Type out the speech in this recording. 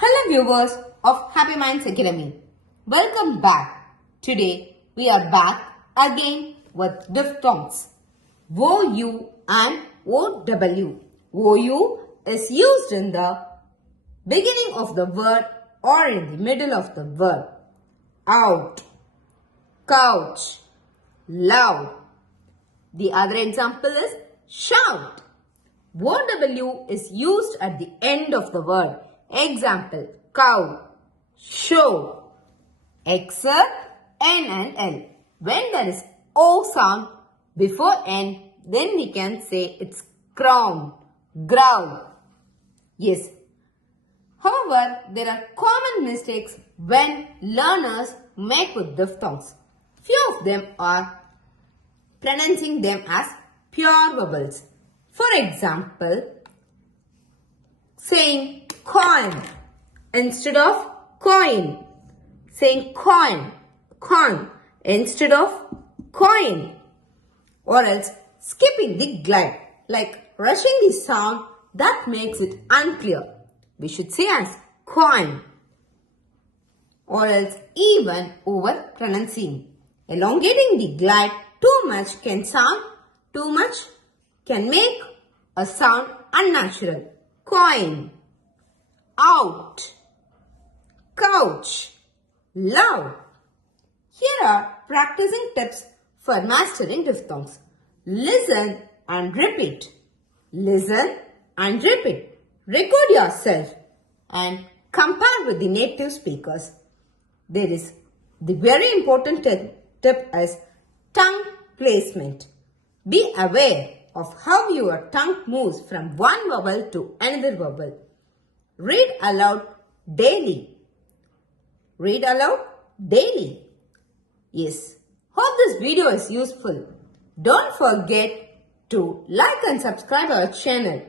Hello viewers of Happy Minds Academy. Welcome back. Today we are back again with diphthongs OU and OW. OU is used in the beginning of the word or in the middle of the word. Out, couch, loud. The other example is shout. OW is used at the end of the word. Example, cow, show. Except N and L. When there is O sound before N, then we can say it's crown, growl. Yes. However, there are common mistakes when learners make with diphthongs. Few of them are pronouncing them as pure vowels. For example, saying coin instead of coin. Saying coin, coin instead of coin. Or else skipping the glide, like rushing the sound that makes it unclear. We should say as coin. Or else even over pronouncing. Elongating the glide too much can make a sound unnatural. Coin, out, couch, loud. Here are practicing tips for mastering diphthongs. Listen and repeat. Listen and repeat. Record yourself and compare with the native speakers. There is the very important tip is tongue placement. Be aware of how your tongue moves from one vowel to another vowel. Read aloud daily. Read aloud daily. Yes. Hope this video is useful. Don't forget to like and subscribe our channel.